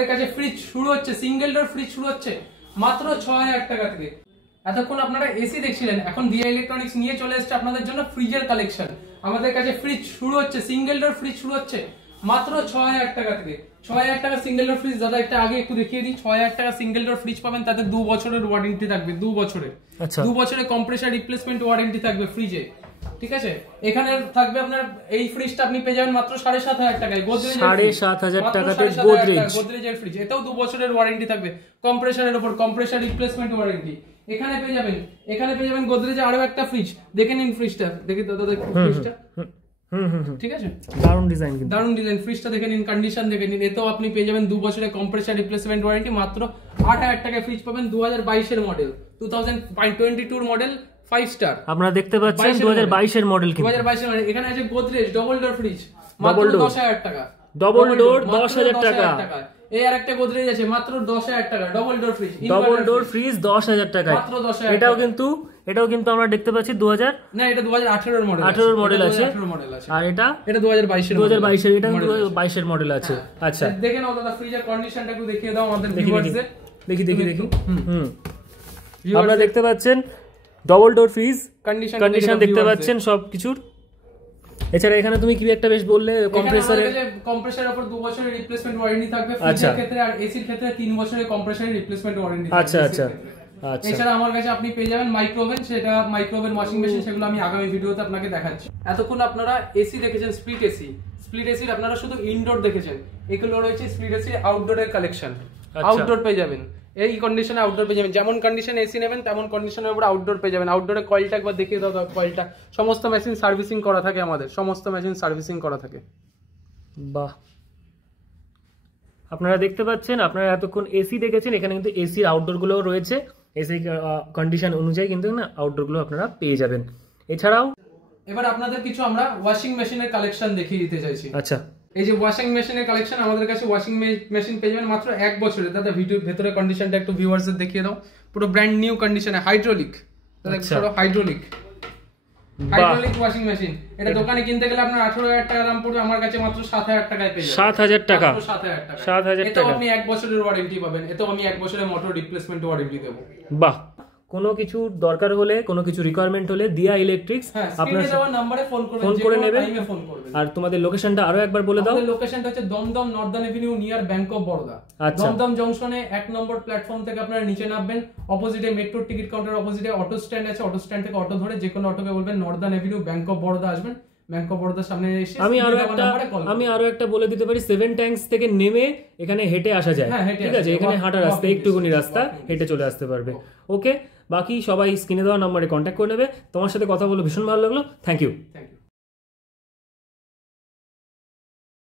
আমাদের কাছে ফ্রিজ শুরু হচ্ছে, সিঙ্গেল ডোর ফ্রিজ শুরু হচ্ছে মাত্র 6000 টাকা থেকে। এতক্ষণ আপনারা এসি দেখছিলেন, এখন দিয়া ইলেকট্রনিক্স নিয়ে চলে এসেছে আপনাদের জন্য ফ্রিজের কালেকশন। আমাদের কাছে ফ্রিজ শুরু হচ্ছে, সিঙ্গেল ডোর ফ্রিজ শুরু হচ্ছে মাত্র 6000 টাকা থেকে। 6000 টাকা সিঙ্গেল ডোর ফ্রিজ, দাদা একটা আগে একটু দেখিয়ে দিই। 6000 টাকা সিঙ্গেল ডোর ফ্রিজ পাবেন, তাতে 2 বছরের ওয়ারেন্টি থাকবে, 2 বছরের। আচ্ছা, 2 বছরের কম্প্রেসার রিপ্লেসমেন্ট ওয়ারেন্টি থাকবে ফ্রিজে, ঠিক আছে। এখানে থাকবে আপনার এই ফ্রিজটা আপনি পেয়ে যাবেন মাত্র 7500 টাকায়। গোদরেজ 7500 টাকাতে গোদরেজের ফ্রিজ, এটাও 2 বছরের ওয়ারেন্টি থাকবে কম্প্রেসারের উপর, কম্প্রেসার রিপ্লেসমেন্ট ওয়ারেন্টি। এখানে পেয়ে যাবেন গোদরেজে আরো একটা ফ্রিজ। দেখে নিন ফ্রিজটা, দেখি দাদা ফ্রিজটা, ঠিক আছে, দারুণ ডিজাইন, কিন্তু দারুণ ডিজাইন। ফ্রিজটা দেখে নিন, কন্ডিশন দেখে নিন। এতেও আপনি পেয়ে যাবেন 2 বছরের কম্প্রেসার রিপ্লেসমেন্ট ওয়ারেন্টি। মাত্র 8000 টাকায় ফ্রিজ পাবেন, 2022 এর মডেল, 2022 মডেল, 5 স্টার। আপনারা দেখতে পাচ্ছেন 2022 এর মডেল, 2022 এর মডেল। এখানে আছে গোদরেজ ডবল ডোর ফ্রিজ, মাত্র 10000 টাকা। ডবল ডোর 10000 টাকা। এই আরেকটা গোদরেজ আছে মাত্র 10000 টাকা, double door fridge, double door fridge 10000 টাকা, মাত্র 10000। এটাও কিন্তু আমরা দেখতে পাচ্ছি 2000, না এটা 2018 এর মডেল, 18 এর মডেল আছে। আর এটা 2022 এর, 2022 এর, এটা 2022 এর মডেল আছে। আচ্ছা, দেখে নাও দাদা ফ্রিজের কন্ডিশনটা একটু দেখিয়ে দাও আমাদের ভিউয়ার্সদের। দেখি আপনারা দেখতে পাচ্ছেন ডবল ডোর ফ্রিজ কন্ডিশন দেখতে পাচ্ছেন সবকিছুর। এছাড়া এখানে তুমি কি একটা বেশ বললে, কম্প্রেসারের উপর 2 বছরের রিপ্লেসমেন্ট ওয়ারেন্টি থাকবে ফ্রিজের ক্ষেত্রে, আর এসির ক্ষেত্রে 3 বছরের কম্প্রেসারের রিপ্লেসমেন্ট ওয়ারেন্টি থাকবে। আচ্ছা। এছাড়া আমার কাছে আপনি পেয়ে যাবেন মাইক্রোওভেন, সেটা মাইক্রোওভেন ওয়াশিং মেশিন, সেগুলো আমি আগামী ভিডিওতে আপনাকে দেখাচ্ছি। এতক্ষণ আপনারা এসি দেখেছেন, স্প্লিট এসির আপনারা শুধু ইনডোর দেখেছেন। এগুলো রয়েছে স্প্লিট এসি আউটডোরের কালেকশন। আউটডোর পেয়ে যাবেন, এই কন্ডিশনে আউটডোর পেয়ে যাবেন। যেমন কন্ডিশনে এসি নেবেন তেমন কন্ডিশনের উপর আউটডোর পেয়ে যাবেন। আউটডোরে কয়েলটা একবার দেখিয়ে দাও, কয়েলটা সমস্ত মেশিন সার্ভিসিং করা থাকে, আমাদের সমস্ত মেশিন সার্ভিসিং করা থাকে। বাহ, আপনারা দেখতে পাচ্ছেন, আপনারা এতক্ষণ এসি দেখেছেন, এখানে কিন্তু এসির আউটডোর গুলোও রয়েছে। এসি কন্ডিশন অনুযায়ী কিন্তু না আউটডোর গুলো আপনারা পেয়ে যাবেন। এছাড়াও এবার আপনাদের কিছু আমরা ওয়াশিং মেশিনের কালেকশন দেখিয়ে দিতে চাইছি। আচ্ছা, এই যে ওয়াশিং মেশিনের কালেকশন, আমাদের কাছে ওয়াশিং মেশিন পেয়ে যাবেন মাত্র 1 বছরের। দাদা ভিডিওর ভেতরে কন্ডিশনটা একটু ভিউয়ার্সদের দেখিয়ে দাও, পুরো ব্র্যান্ড নিউ কন্ডিশনে, হাইড্রোলিক। দাদা হাইড্রোলিক ওয়াশিং মেশিন, এটা দোকানে কিনতে গেলে আপনার 18000 টাকা দাম পড়বে, আমার কাছে মাত্র 7000 টাকায় পেয়ে যাবেন। 7000 টাকা, 7000 টাকা। এতেও আপনি 1 বছরের ওয়ারেন্টি পাবেন, এতেও আমি 1 বছরের মোটর রিপ্লেসমেন্ট ওয়ারেন্টি দেব। বাহ, কোনো কিছু দরকার হলে, কোনো কিছু রিকোয়ারমেন্ট হলে দিয়া ইলেকট্রিক্স আপনারা দেওয়া নম্বরে ফোন করে নেবেন। আর তোমাদের লোকেশনটা আরো একবার বলে দাও। আমাদের লোকেশনটা হচ্ছে Dum Dum northern avenue near bank of Baroda. Dum Dum জংশনে 1 নম্বর প্ল্যাটফর্ম থেকে আপনারা নিচে নামবেন, অপোজিটে মেট্রো টিকিট কাউন্টার অপোজিটে অটো স্ট্যান্ড আছে, অটো স্ট্যান্ড থেকে অটো ধরে যে কোনো অটোকে বলবেন northern avenue bank of Baroda আসবেন। ব্যাংক অফ বরোদার সামনে এসে আমি আরো একটা বলে দিতে পারি, 7 ট্যাঙ্কস থেকে নেমে এখানে হেঁটে আসা যায়, ঠিক আছে। এখানে হাঁটা রাস্তা, একটুকুনি রাস্তা, হেঁটে চলে আসতে পারবে। ওকে, বাকি সবাই স্ক্রিনে দেওয়া নম্বরে কন্ট্যাক্ট করে নেবে। তোমার সাথে কথা বলে ভীষণ ভালো লাগলো, থ্যাংক ইউ।